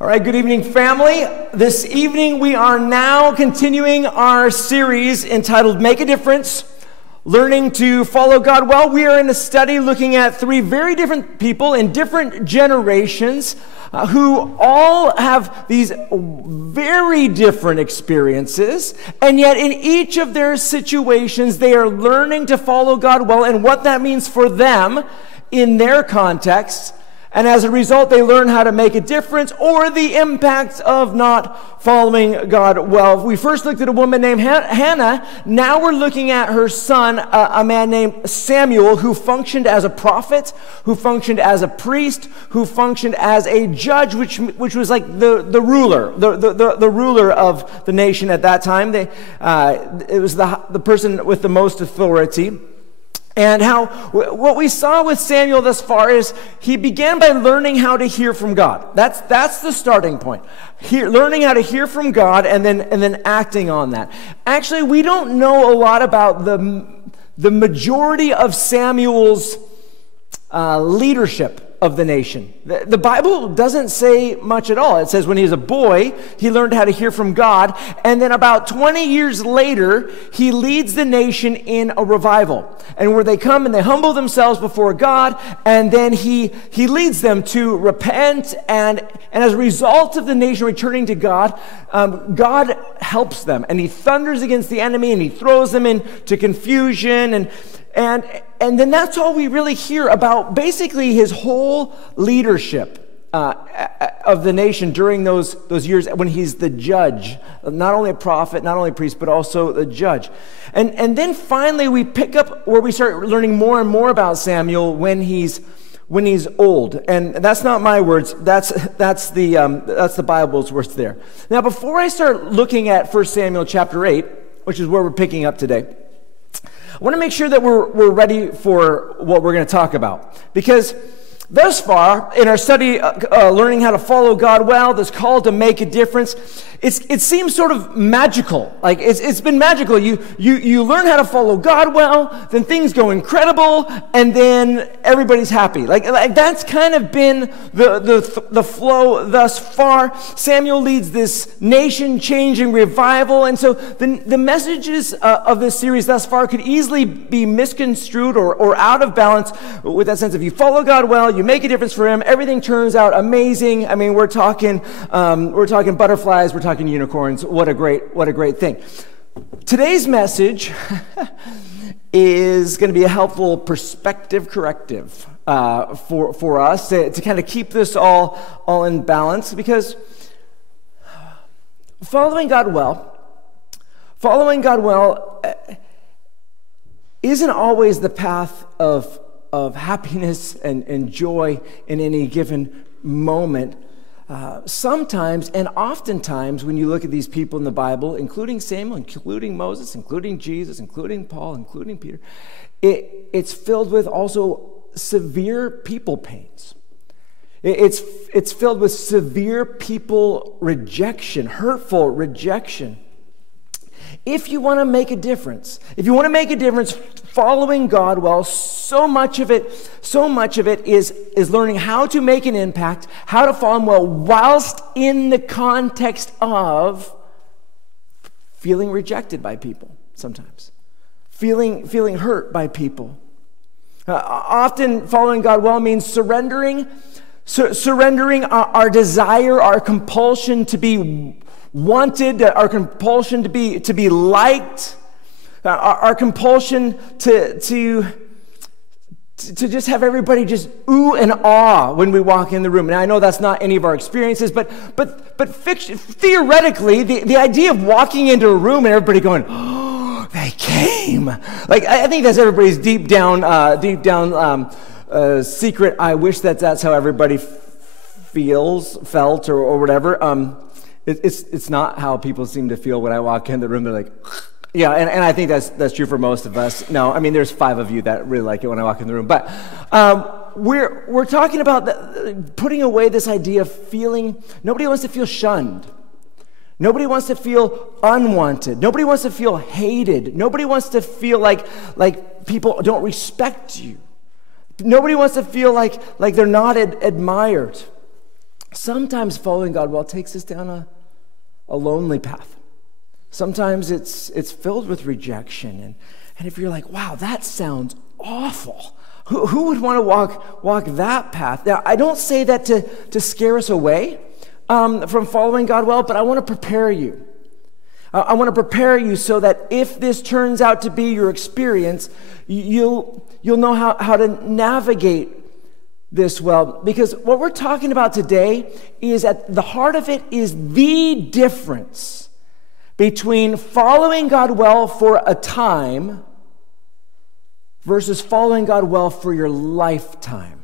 All right, good evening, family. This evening we are now continuing our series entitled Make a Difference, Learning to Follow God Well. We are in a study looking at three very different people in different generations who all have these very different experiences, and yet in each of their situations they are learning to follow God well and what that means for them in their context. And as a result, they learn how to make a difference or the impact of not following God well. We first looked at a woman named Hannah. Now we're looking at her son, a man named Samuel, who functioned as a prophet, who functioned as a priest, who functioned as a judge, which was like the ruler, the ruler of the nation at that time. It was the person with the most authority. And what we saw with Samuel thus far is he began by learning how to hear from God. That's the starting point. Learning how to hear from God and then acting on that. Actually, we don't know a lot about the majority of Samuel's leadership of the nation. The Bible doesn't say much at all. It says when he was a boy, he learned how to hear from God, and then about 20 years later, he leads the nation in a revival, and where they come and they humble themselves before God, and then he leads them to repent, and as a result of the nation returning to God, God helps them, and he thunders against the enemy, and he throws them into confusion, and then that's all we really hear about basically his whole leadership of the nation during those years when he's the judge, not only a prophet, not only a priest, but also the judge. And then finally we pick up where we start learning more and more about Samuel when he's old. And that's not my words, that's the Bible's words there. Now before I start looking at 1 Samuel chapter 8, which is where we're picking up today, I want to make sure that we're ready for what we're going to talk about. Because thus far, in our study, learning how to follow God well, this call to make a difference, it seems sort of magical. Like it's been magical. You learn how to follow God well, then things go incredible, and then everybody's happy. Like that's kind of been the flow thus far. Samuel leads this nation-changing revival, and so the messages of this series thus far could easily be misconstrued or out of balance with that sense of you follow God well, you make a difference for Him, everything turns out amazing. I mean, we're talking butterflies, we're talking unicorns. What a great thing. Today's message is going to be a helpful perspective corrective for us to kind of keep this all in balance, because following God well isn't always the path of happiness and joy in any given moment. Sometimes and oftentimes when you look at these people in the Bible, including Samuel, including Moses, including Jesus, including Paul, including Peter, it's filled with also severe people pains. It's filled with severe people rejection, hurtful rejection. If you want to make a difference, following God well, so much of it is learning how to make an impact, how to follow Him well, whilst in the context of feeling rejected by people sometimes, feeling hurt by people. Often following God well means surrendering our desire, our compulsion to be wanted, our compulsion to be liked, our compulsion to just have everybody just ooh and ah when we walk in the room. And I know that's not any of our experiences, but theoretically, the idea of walking into a room and everybody going, oh, they came. Like I think that's everybody's deep down secret. I wish that's how everybody felt or whatever. It's not how people seem to feel when I walk in the room. They're like, yeah, and I think that's true for most of us. No, I mean, there's 5 of you that really like it when I walk in the room. But we're talking about putting away this idea of feeling. Nobody wants to feel shunned. Nobody wants to feel unwanted. Nobody wants to feel hated. Nobody wants to feel like people don't respect you. Nobody wants to feel like they're not admired. sometimes following God well takes us down a lonely path. Sometimes it's filled with rejection. And if you're like, wow, that sounds awful, who would want to walk that path? Now, I don't say that to scare us away from following God well, but I want to prepare you. I want to prepare you so that if this turns out to be your experience, you'll know how to navigate this well. Because what we're talking about today is at the heart of it is the difference between following God well for a time versus following God well for your lifetime.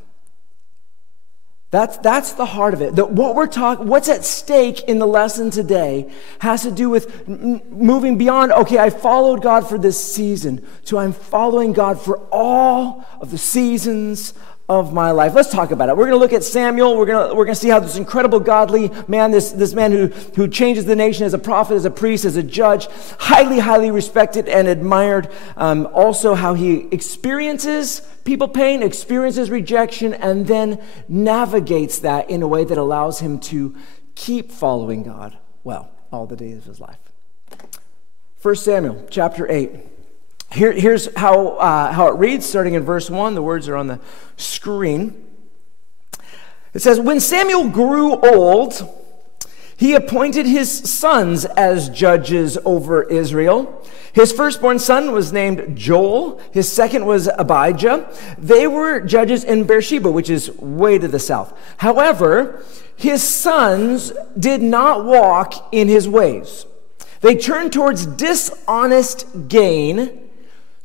That's the heart of it. What's at stake in the lesson today has to do with moving beyond, okay, I followed God for this season, to I'm following God for all of the seasons of my life. Let's talk about it. We're going to look at Samuel. We're going to see how this incredible godly man, this man who changes the nation as a prophet, as a priest, as a judge, highly respected and admired. Also how he experiences people pain, experiences rejection, and then navigates that in a way that allows him to keep following God well all the days of his life. 1 Samuel chapter 8. Here's how it reads, starting in verse 1. The words are on the screen. It says, when Samuel grew old, he appointed his sons as judges over Israel. His firstborn son was named Joel. His second was Abijah. They were judges in Beersheba, which is way to the south. However, his sons did not walk in his ways. They turned towards dishonest gain,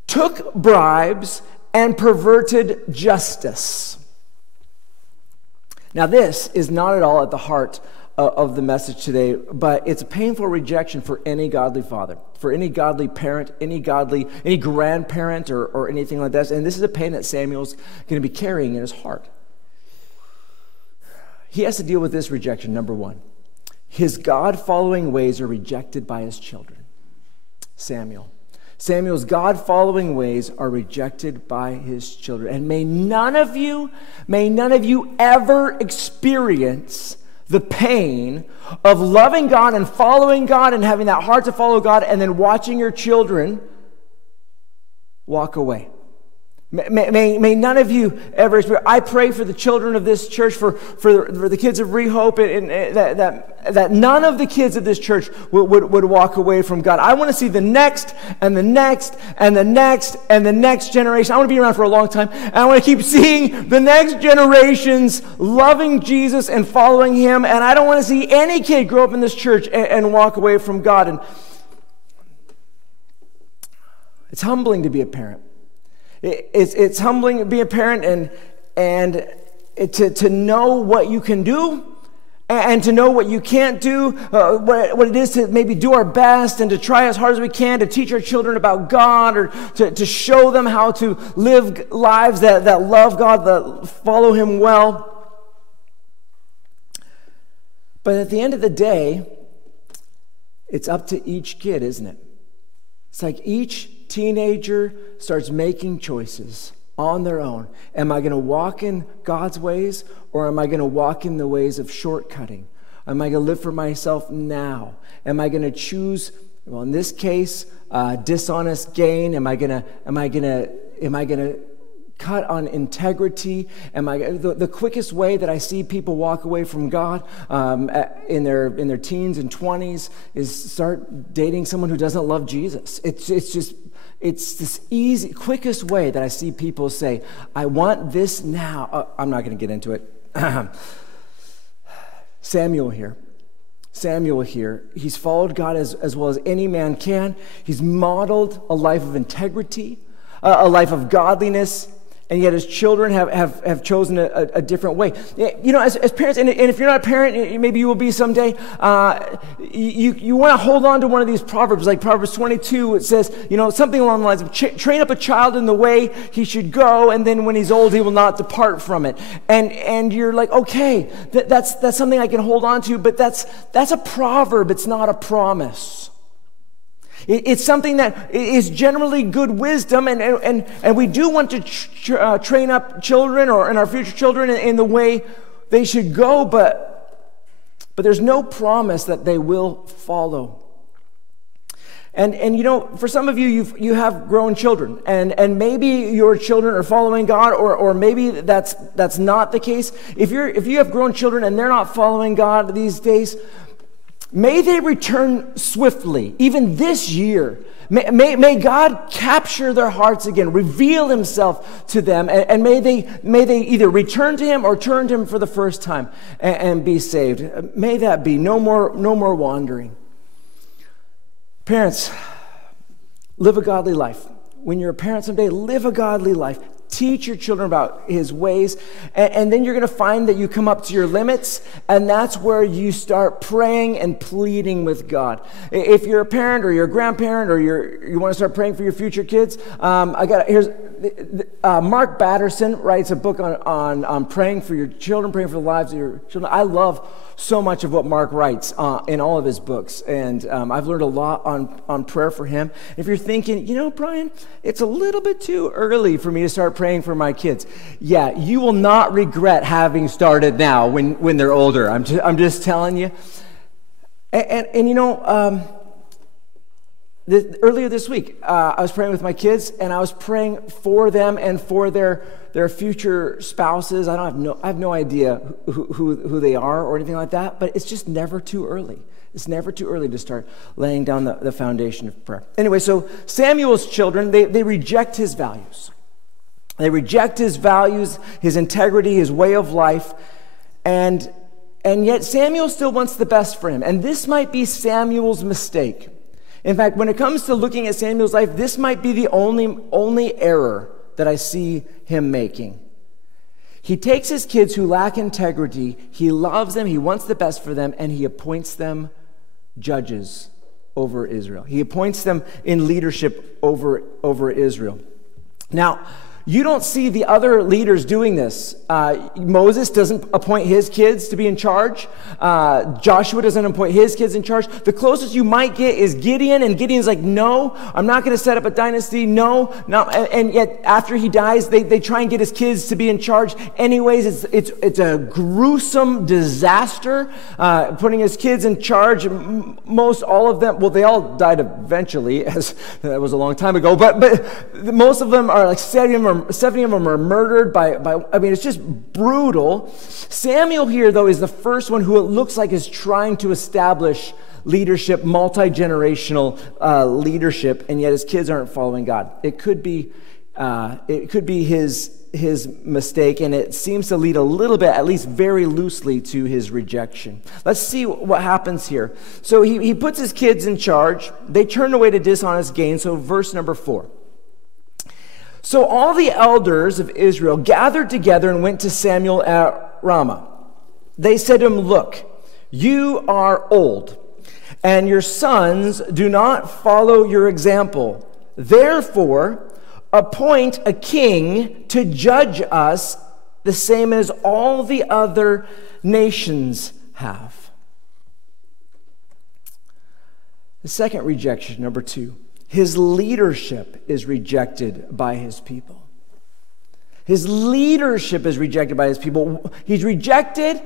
took bribes, and perverted justice. Now, this is not at all at the heart of the message today, but it's a painful rejection for any godly father, for any godly parent, any grandparent, or anything like that. And this is a pain that Samuel's going to be carrying in his heart. He has to deal with this rejection, number one. His God-following ways are rejected by his children. Samuel's God-following ways are rejected by his children. And may none of you ever experience the pain of loving God and following God and having that heart to follow God and then watching your children walk away. May none of you ever experience. I pray for the children of this church, for the kids of Rehope, and that none of the kids of this church would walk away from God. I want to see the next and the next and the next and the next generation. I want to be around for a long time, and I want to keep seeing the next generations loving Jesus and following Him. And I don't want to see any kid grow up in this church and walk away from God. And it's humbling to be a parent. It's humbling to be a parent and to know what you can do and to know what you can't do, what it is to maybe do our best and to try as hard as we can to teach our children about God or to show them how to live lives that love God, that follow Him well. But at the end of the day, it's up to each kid, isn't it? It's like each teenager starts making choices on their own. Am I going to walk in God's ways, or am I going to walk in the ways of shortcutting? Am I going to live for myself now? Am I going to choose, well, in this case, dishonest gain? Am I going to cut on integrity? The quickest way that I see people walk away from God in their teens and 20s is start dating someone who doesn't love Jesus. It's this easy, quickest way that I see people say, I want this now. I'm not going to get into it. Samuel here, he's followed God as well as any man can. He's modeled a life of integrity, a life of godliness, and yet his children have chosen a different way. You know, as parents, and if you're not a parent, maybe you will be someday, you want to hold on to one of these proverbs, like Proverbs 22, it says, you know, something along the lines of, train up a child in the way he should go, and then when he's old, he will not depart from it. And you're like, okay, that's something I can hold on to, but that's a proverb, it's not a promise. It's something that is generally good wisdom, and we do want to train up children and our future children in the way they should go, but but there's no promise that they will follow. And you know, for some of you, you have grown children, and maybe your children are following God, or maybe that's not the case. If you have grown children and they're not following God these days, may they return swiftly, even this year. May God capture their hearts again, reveal himself to them, and may they either return to him or turn to him for the first time and be saved. May that be. No more wandering. Parents, live a godly life. When you're a parent someday, live a godly life. Teach your children about his ways, and then you're going to find that you come up to your limits, and that's where you start praying and pleading with God. If you're a parent or you're a grandparent or you want to start praying for your future kids, Mark Batterson writes a book on praying for your children, praying for the lives of your children. I love so much of what Mark writes in all of his books, and I've learned a lot on prayer for him. If you're thinking, you know, Brian, it's a little bit too early for me to start praying for my kids. Yeah, you will not regret having started now when they're older. I'm just telling you. And you know, earlier this week, I was praying with my kids, and I was praying for them and for their future spouses. I have no idea who they are or anything like that, but it's just never too early. It's never too early to start laying down the foundation of prayer. Anyway, so Samuel's children, they reject his values. They reject his values, his integrity, his way of life, and yet Samuel still wants the best for him. And this might be Samuel's mistake. In fact, when it comes to looking at Samuel's life, this might be the only error that I see him making. He takes his kids who lack integrity, he loves them, he wants the best for them, and he appoints them judges over Israel. He appoints them in leadership over Israel. Now, you don't see the other leaders doing this. Moses doesn't appoint his kids to be in charge. Joshua doesn't appoint his kids in charge. The closest you might get is Gideon, and Gideon's like, no, I'm not going to set up a dynasty. No. And yet after he dies, they try and get his kids to be in charge. Anyways, it's a gruesome disaster, putting his kids in charge. Most all of them, well, they all died eventually, as that was a long time ago, but most of them are like 70 of them are murdered by I mean, it's just brutal. Samuel here, though, is the first one who it looks like is trying to establish leadership, multi-generational leadership, and yet his kids aren't following God. It could be his mistake, and it seems to lead a little bit, at least very loosely, to his rejection. Let's see what happens here. So he puts his kids in charge. They turn away to dishonest gain. So verse number 4. So all the elders of Israel gathered together and went to Samuel at Ramah. They said to him, look, you are old, and your sons do not follow your example. Therefore, appoint a king to judge us the same as all the other nations have. The second rejection, number 2. His leadership is rejected by his people. His leadership is rejected by his people. He's rejected.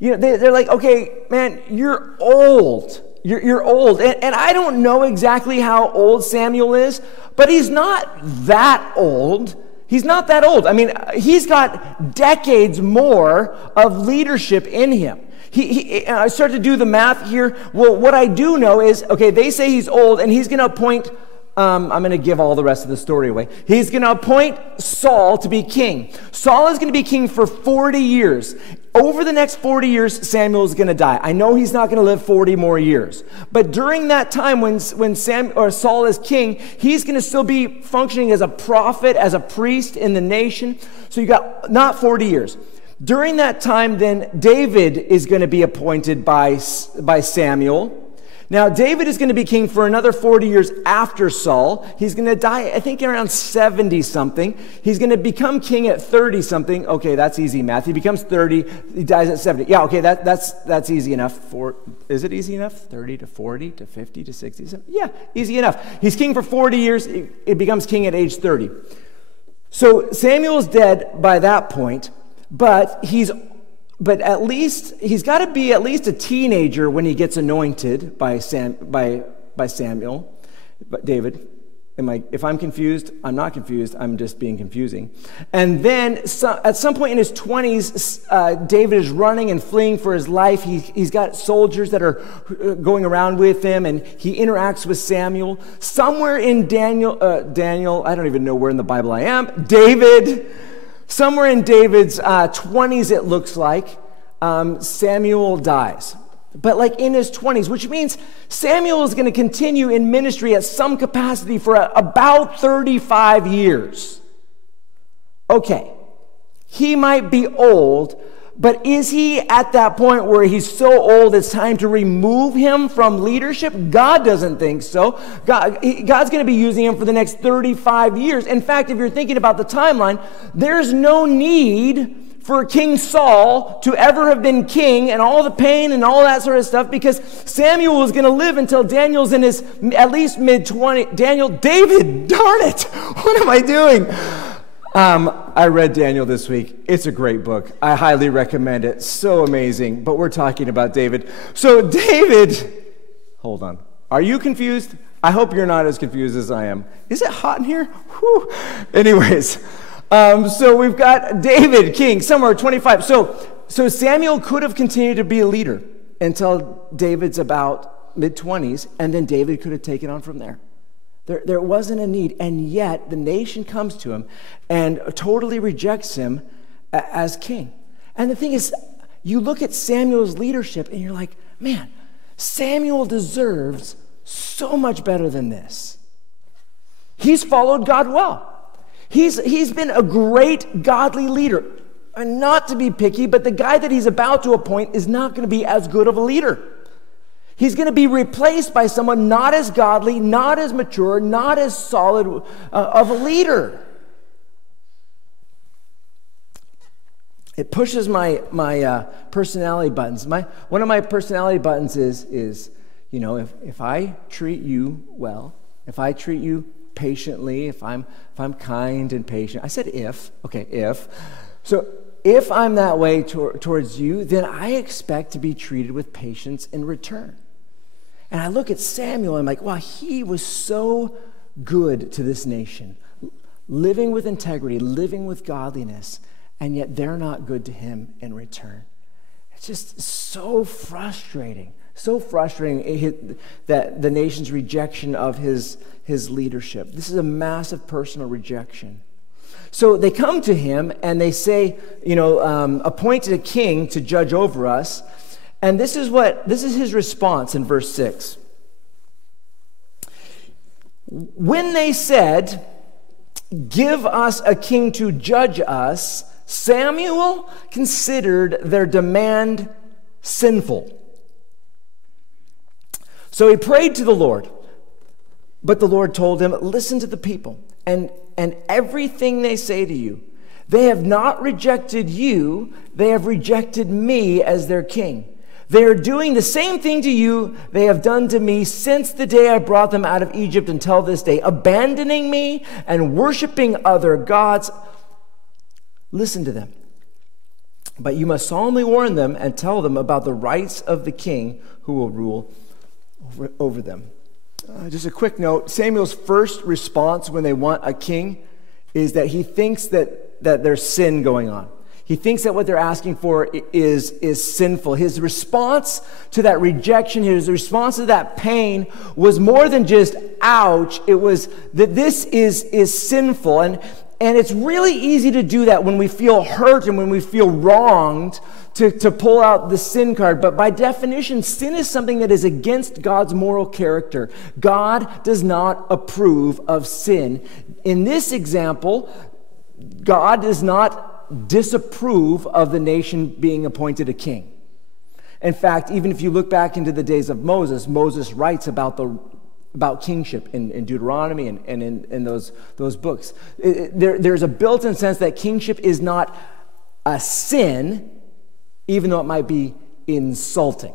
You know, they're like, okay, man, you're old. You're old. And I don't know exactly how old Samuel is, but he's not that old. He's not that old. I mean, he's got decades more of leadership in him. I start to do the math here. Well, what I do know is, okay, they say he's old, and he's going to appoint, I'm going to give all the rest of the story away. He's going to appoint Saul to be king. Saul is going to be king for 40 years. Over the next 40 years, Samuel is going to die. I know he's not going to live 40 more years. But during that time when Saul is king, he's going to still be functioning as a prophet, as a priest in the nation. So you got not 40 years. During that time, then, David is going to be appointed by Samuel. Now, David is going to be king for another 40 years after Saul. He's going to die, I think, around 70-something. He's going to become king at 30-something. Okay, that's easy math. He becomes 30. He dies at 70. Yeah, okay, that's easy enough. Is it easy enough? 30 to 40 to 50 to 60? Yeah, easy enough. He's king for 40 years. He becomes king at age 30. So Samuel's dead by that point. But he's But at least, he's got to be at least a teenager when he gets anointed by Samuel. But David, if I'm confused, I'm not confused. I'm just being confusing. And then at some point in his 20s, David is running and fleeing for his life. He's got soldiers that are going around with him, and he interacts with Samuel. Somewhere in Daniel, I don't even know where in the Bible I am, somewhere in David's 20s, it looks like, Samuel dies. But like in his 20s, which means Samuel is going to continue in ministry at some capacity for about 35 years. Okay, he might be old, but is he at that point where he's so old it's time to remove him from leadership? God doesn't think so. God's going to be using him for the next 35 years. In fact, if you're thinking about the timeline, there's no need for King Saul to ever have been king and all the pain and all that sort of stuff, because Samuel was going to live until Daniel's in his at least mid-20s. David, darn it, what am I doing? I read Daniel this week. It's a great book. I highly recommend it. So amazing. But we're talking about David. So David, hold on. Are you confused? I hope you're not as confused as I am. Is it hot in here? Whew. Anyways, so we've got David, king, somewhere 25. So Samuel could have continued to be a leader until David's about mid-20s, and then David could have taken on from there. There wasn't a need, and yet the nation comes to him and totally rejects him as king. And the thing is, you look at Samuel's leadership and you're like, man, Samuel deserves so much better than this. He's followed God well. He's been a great godly leader. And not to be picky, but the guy that he's about to appoint is not going to be as good of a leader. He's going to be replaced by someone not as godly, not as mature, not as solid of a leader. It pushes my personality buttons. One of my personality buttons is you know, if I treat you well, if I treat you patiently, if I'm kind and patient. I said if. Okay, if. So if I'm that way towards you, then I expect to be treated with patience in return. And I look at Samuel, and I'm like, wow, he was so good to this nation, living with integrity, living with godliness, and yet they're not good to him in return. It's just so frustrating that the nation's rejection of his leadership. This is a massive personal rejection. So they come to him and they say, appointed a king to judge over us. And this is his response in verse 6. When they said, give us a king to judge us, Samuel considered their demand sinful. So he prayed to the Lord, but the Lord told him, listen to the people and everything they say to you. They have not rejected you, they have rejected me as their king. They are doing the same thing to you they have done to me since the day I brought them out of Egypt until this day, abandoning me and worshiping other gods. Listen to them. But you must solemnly warn them and tell them about the rights of the king who will rule over them. Just a quick note, Samuel's first response when they want a king is that he thinks that there's sin going on. He thinks that what they're asking for is sinful. His response to that rejection, his response to that pain was more than just ouch. It was that this is sinful. And it's really easy to do that when we feel hurt and when we feel wronged to pull out the sin card. But by definition, sin is something that is against God's moral character. God does not approve of sin. In this example, God does not disapprove of the nation being appointed a king. In fact, even if you look back into the days of Moses writes about kingship in Deuteronomy and in those books. There's a built-in sense that kingship is not a sin, even though it might be insulting.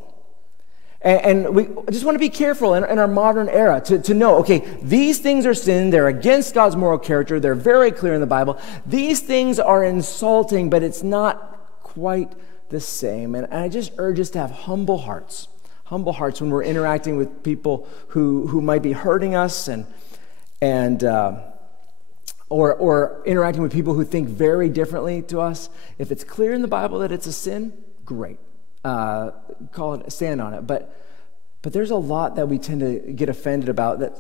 And we just want to be careful in our modern era to know, okay, these things are sin, they're against God's moral character, they're very clear in the Bible. These things are insulting, but it's not quite the same. And I just urge us to have humble hearts when we're interacting with people who might be hurting us or interacting with people who think very differently to us. If it's clear in the Bible that it's a sin, great. Stand on it. But there's a lot that we tend to get offended about that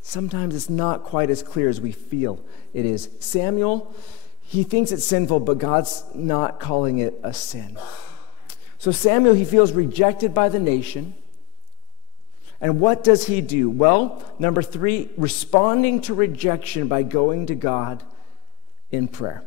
sometimes it's not quite as clear as we feel it is. Samuel, he thinks it's sinful, but God's not calling it a sin. So Samuel, he feels rejected by the nation. And what does he do? Well, number 3, responding to rejection by going to God in prayer.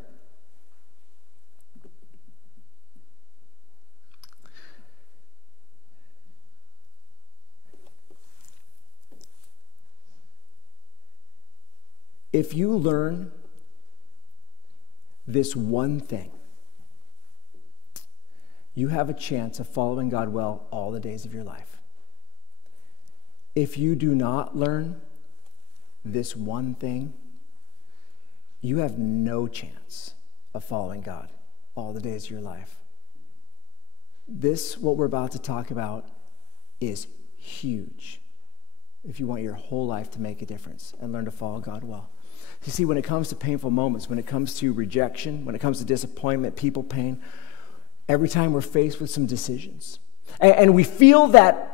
If you learn this one thing, you have a chance of following God well all the days of your life. If you do not learn this one thing, you have no chance of following God all the days of your life. This, what we're about to talk about, is huge if you want your whole life to make a difference and learn to follow God well. You see, when it comes to painful moments, when it comes to rejection, when it comes to disappointment, people pain, every time we're faced with some decisions, and we feel that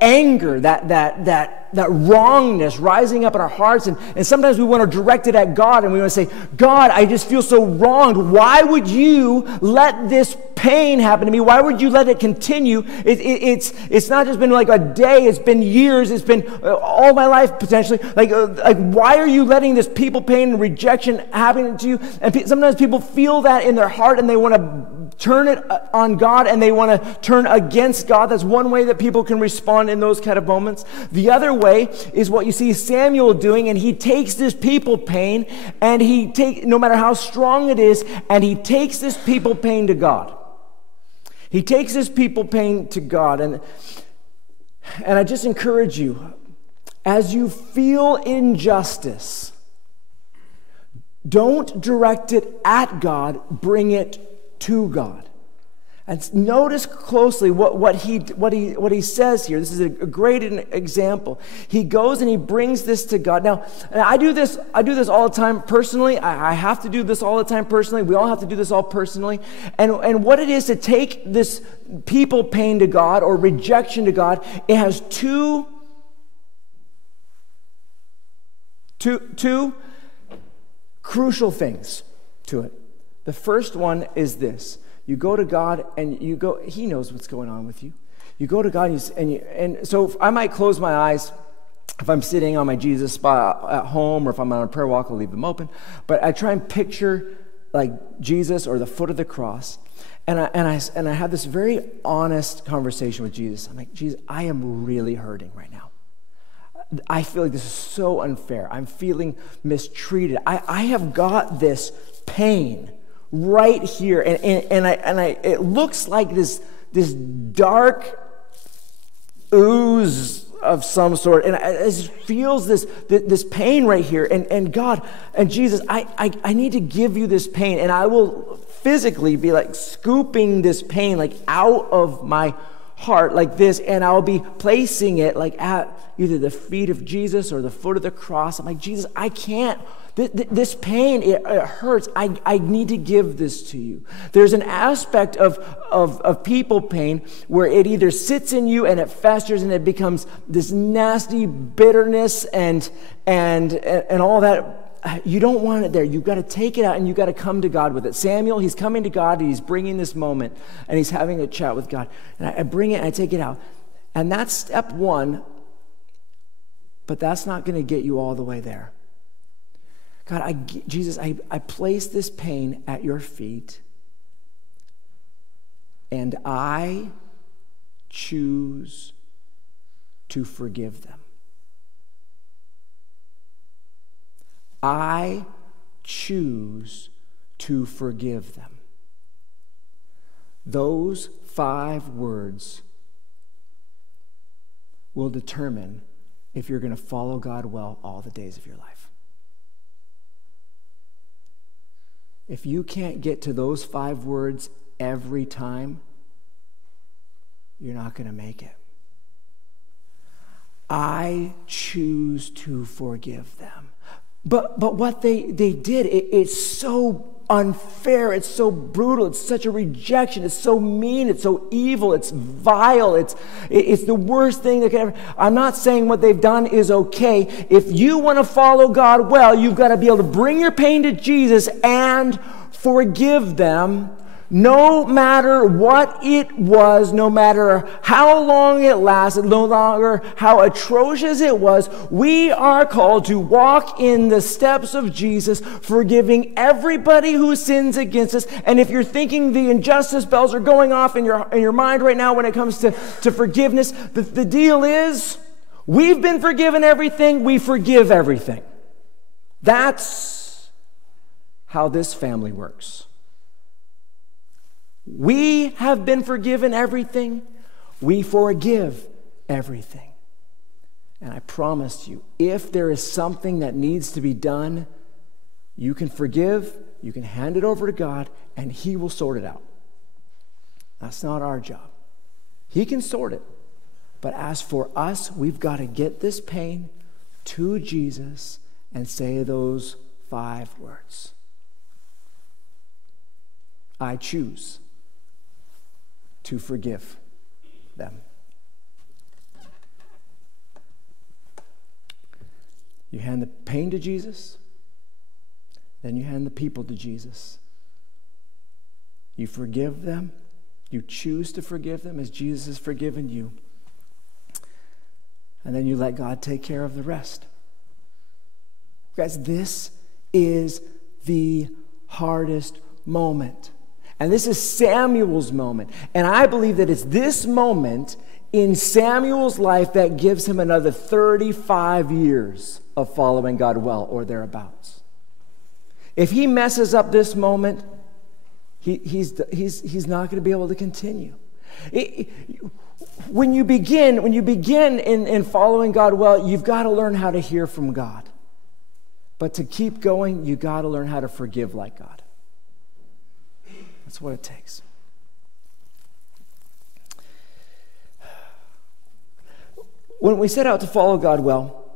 anger, that wrongness rising up in our hearts, and sometimes we want to direct it at God, and we want to say, God, I just feel so wronged. Why would you let this pain happen to me? Why would you let it continue? It's not just been like a day, it's been years, it's been all my life potentially. Like why are you letting this people pain and rejection happen to you? And sometimes people feel that in their heart, and they want to turn it on God, and they want to turn against God. That's one way that people can respond in those kind of moments. The other way is what you see Samuel doing, and he takes this people pain, and no matter how strong it is, and he takes this people pain to God. He takes this people pain to God, and I just encourage you, as you feel injustice, don't direct it at God, bring it to God. And notice closely what he says here. This is a great example. He goes and he brings this to God. Now, I do this all the time personally. I have to do this all the time personally. We all have to do this all personally. And what it is to take this people pain to God or rejection to God, it has two crucial things to it. The first one is this. You go to God and he knows what's going on with you. You go to God and so I might close my eyes if I'm sitting on my Jesus spot at home, or if I'm on a prayer walk, I'll leave them open. But I try and picture like Jesus or the foot of the cross. And I have this very honest conversation with Jesus. I'm like, Jesus, I am really hurting right now. I feel like this is so unfair. I'm feeling mistreated. I have got this pain right here, and it looks like this dark ooze of some sort, and it just feels this pain right here, and God and Jesus, I need to give you this pain, and I will physically be like scooping this pain like out of my heart like this, and I'll be placing it like at either the feet of Jesus or the foot of the cross. I'm like, Jesus, I can't. This pain, it hurts. I need to give this to you. There's an aspect of people pain where it either sits in you and it festers and it becomes this nasty bitterness and all that. You don't want it there. You've got to take it out and you've got to come to God with it. Samuel, he's coming to God and he's bringing this moment and he's having a chat with God. And I bring it and I take it out. And that's step one, but that's not going to get you all the way there. God, Jesus, I place this pain at your feet, and I choose to forgive them. I choose to forgive them. Those 5 words will determine if you're going to follow God well all the days of your life. If you can't get to those 5 words every time, you're not going to make it. I choose to forgive them. But what they did, it's so unfair, it's so brutal, it's such a rejection, it's so mean, it's so evil, it's vile, it's the worst thing that can ever. I'm not saying what they've done is okay. If you want to follow God well, you've got to be able to bring your pain to Jesus and forgive them, no matter what it was, no matter how long it lasted, no longer how atrocious it was. We are called to walk in the steps of Jesus, forgiving everybody who sins against us. And if you're thinking the injustice bells are going off in your mind right now when it comes to forgiveness, the deal is, we've been forgiven everything, we forgive everything. That's how this family works. We have been forgiven everything. We forgive everything. And I promise you, if there is something that needs to be done, you can forgive, you can hand it over to God, and He will sort it out. That's not our job. He can sort it. But as for us, we've got to get this pain to Jesus and say those 5 words. I choose to forgive them. You hand the pain to Jesus, then you hand the people to Jesus. You forgive them, you choose to forgive them as Jesus has forgiven you, and then you let God take care of the rest. Guys, this is the hardest moment. And this is Samuel's moment. And I believe that it's this moment in Samuel's life that gives him another 35 years of following God well, or thereabouts. If he messes up this moment, he's not going to be able to continue. When you begin in following God well, you've got to learn how to hear from God. But to keep going, you've got to learn how to forgive like God. That's what it takes. When we set out to follow God well,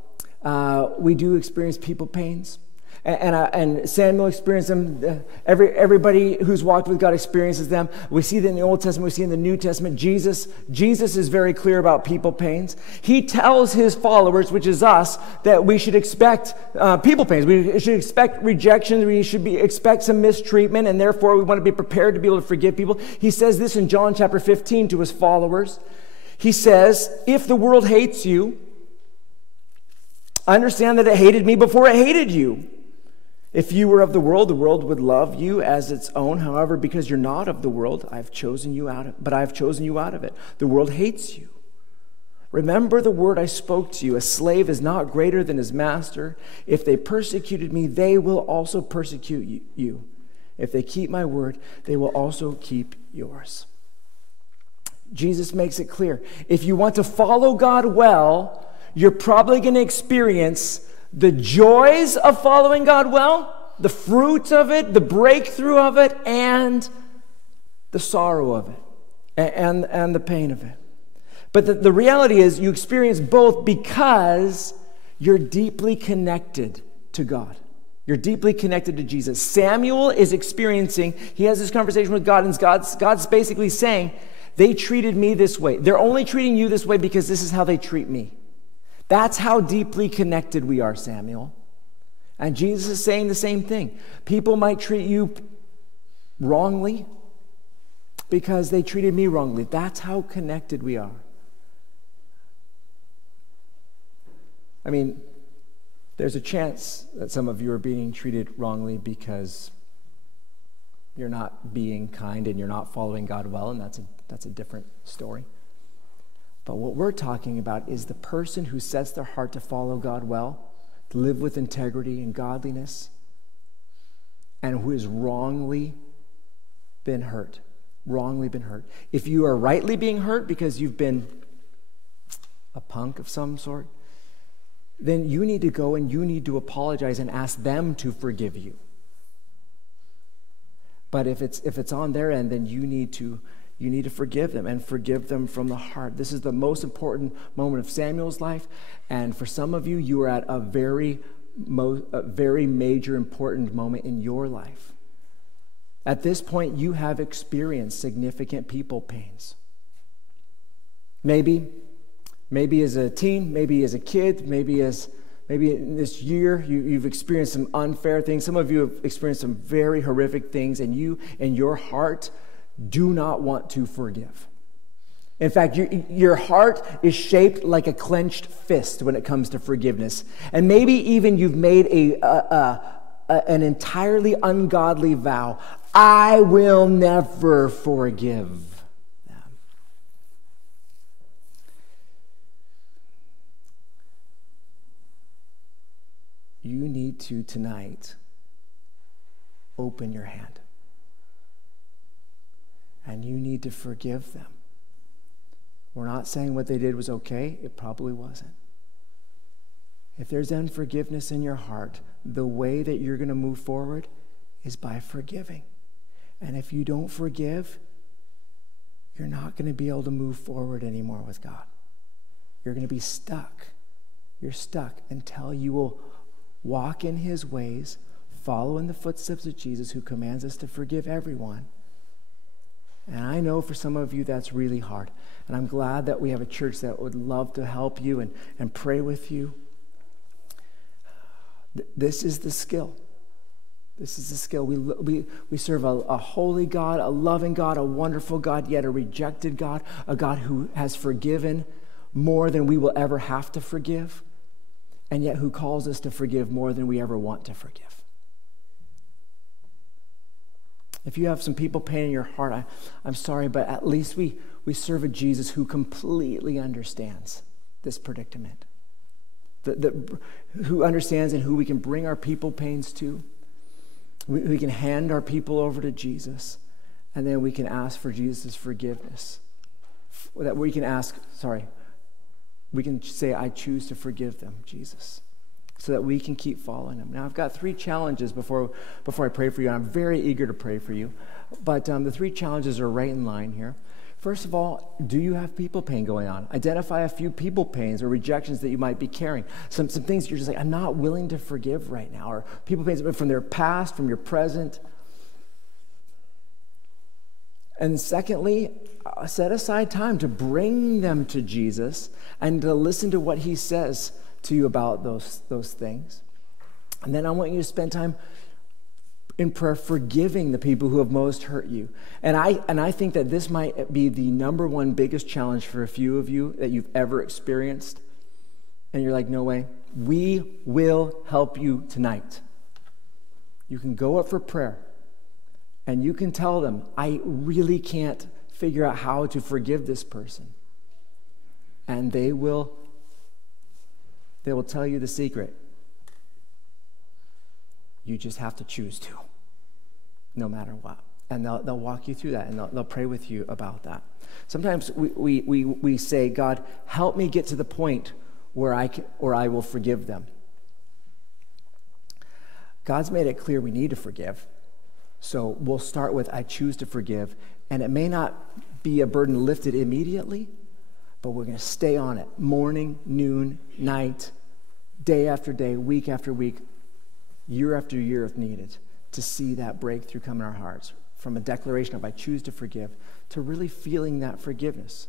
we do experience people pains. And Samuel experienced them. Everybody who's walked with God experiences them. We see that in the Old Testament. We see in the New Testament. Jesus is very clear about people pains. He tells his followers, which is us, that we should expect people pains. We should expect rejection. We should expect some mistreatment, and therefore we want to be prepared to be able to forgive people. He says this in John chapter 15 to his followers. He says, if the world hates you, understand that it hated me before it hated you. If you were of the world would love you as its own. However, because you're not of the world, I have chosen you out of it. The world hates you. Remember the word I spoke to you. A slave is not greater than his master. If they persecuted me, they will also persecute you. If they keep my word, they will also keep yours. Jesus makes it clear. If you want to follow God well, you're probably going to experience the joys of following God well, the fruit of it, the breakthrough of it, and the sorrow of it, and the pain of it. But the reality is you experience both because you're deeply connected to God. You're deeply connected to Jesus. Samuel is experiencing, he has this conversation with God, and God's basically saying, they treated me this way. They're only treating you this way because this is how they treat me. That's how deeply connected we are, Samuel. And Jesus is saying the same thing. People might treat you wrongly because they treated me wrongly. That's how connected we are. I mean, there's a chance that some of you are being treated wrongly because you're not being kind and you're not following God well, and that's a different story. But what we're talking about is the person who sets their heart to follow God well, to live with integrity and godliness, and who has wrongly been hurt. If you are rightly being hurt because you've been a punk of some sort, then you need to go and you need to apologize and ask them to forgive you. But if it's on their end, then you need to forgive them, and forgive them from the heart. This is the most important moment of Samuel's life, and for some of you, you are at a very major, important moment in your life. At this point, you have experienced significant people pains. Maybe as a teen, maybe as a kid, maybe in this year, you've experienced some unfair things. Some of you have experienced some very horrific things, and you, in your heart, do not want to forgive. In fact, your heart is shaped like a clenched fist when it comes to forgiveness. And maybe even you've made an entirely ungodly vow. I will never forgive them. You need to, tonight, open your hand. And you need to forgive them. We're not saying what they did was okay. It probably wasn't. If there's unforgiveness in your heart, the way that you're going to move forward is by forgiving. And if you don't forgive, you're not going to be able to move forward anymore with God. You're going to be stuck. You're stuck until you will walk in his ways, follow in the footsteps of Jesus, who commands us to forgive everyone. And I know for some of you that's really hard. And I'm glad that we have a church that would love to help you and pray with you. This is the skill. This is the skill. We serve a holy God, a loving God, a wonderful God, yet a rejected God, a God who has forgiven more than we will ever have to forgive, and yet who calls us to forgive more than we ever want to forgive. If you have some people pain in your heart, I'm sorry, but at least we serve a Jesus who completely understands this predicament, who understands and who we can bring our people pains to. We can hand our people over to Jesus, and then we can ask for Jesus' forgiveness. That we can say, I choose to forgive them, Jesus, so that we can keep following him. Now, I've got 3 challenges before I pray for you. I'm very eager to pray for you, but the 3 challenges are right in line here. First of all, do you have people pain going on? Identify a few people pains or rejections that you might be carrying. Some things you're just like, I'm not willing to forgive right now, or people pains from their past, from your present. And secondly, set aside time to bring them to Jesus and to listen to what he says to you about those things. And then I want you to spend time in prayer forgiving the people who have most hurt you. And I think that this might be the number one biggest challenge for a few of you that you've ever experienced. And you're like, no way. We will help you tonight. You can go up for prayer and you can tell them, I really can't figure out how to forgive this person. And they will tell you the secret. You just have to choose to, no matter what. And they'll walk you through that, and they'll pray with you about that. Sometimes we say, God, help me get to the point where I will forgive them. God's made it clear we need to forgive. So we'll start with, I choose to forgive. And it may not be a burden lifted immediately, but we're going to stay on it. Morning, noon, night, day after day, week after week, year after year if needed, to see that breakthrough come in our hearts. From a declaration of I choose to forgive to really feeling that forgiveness.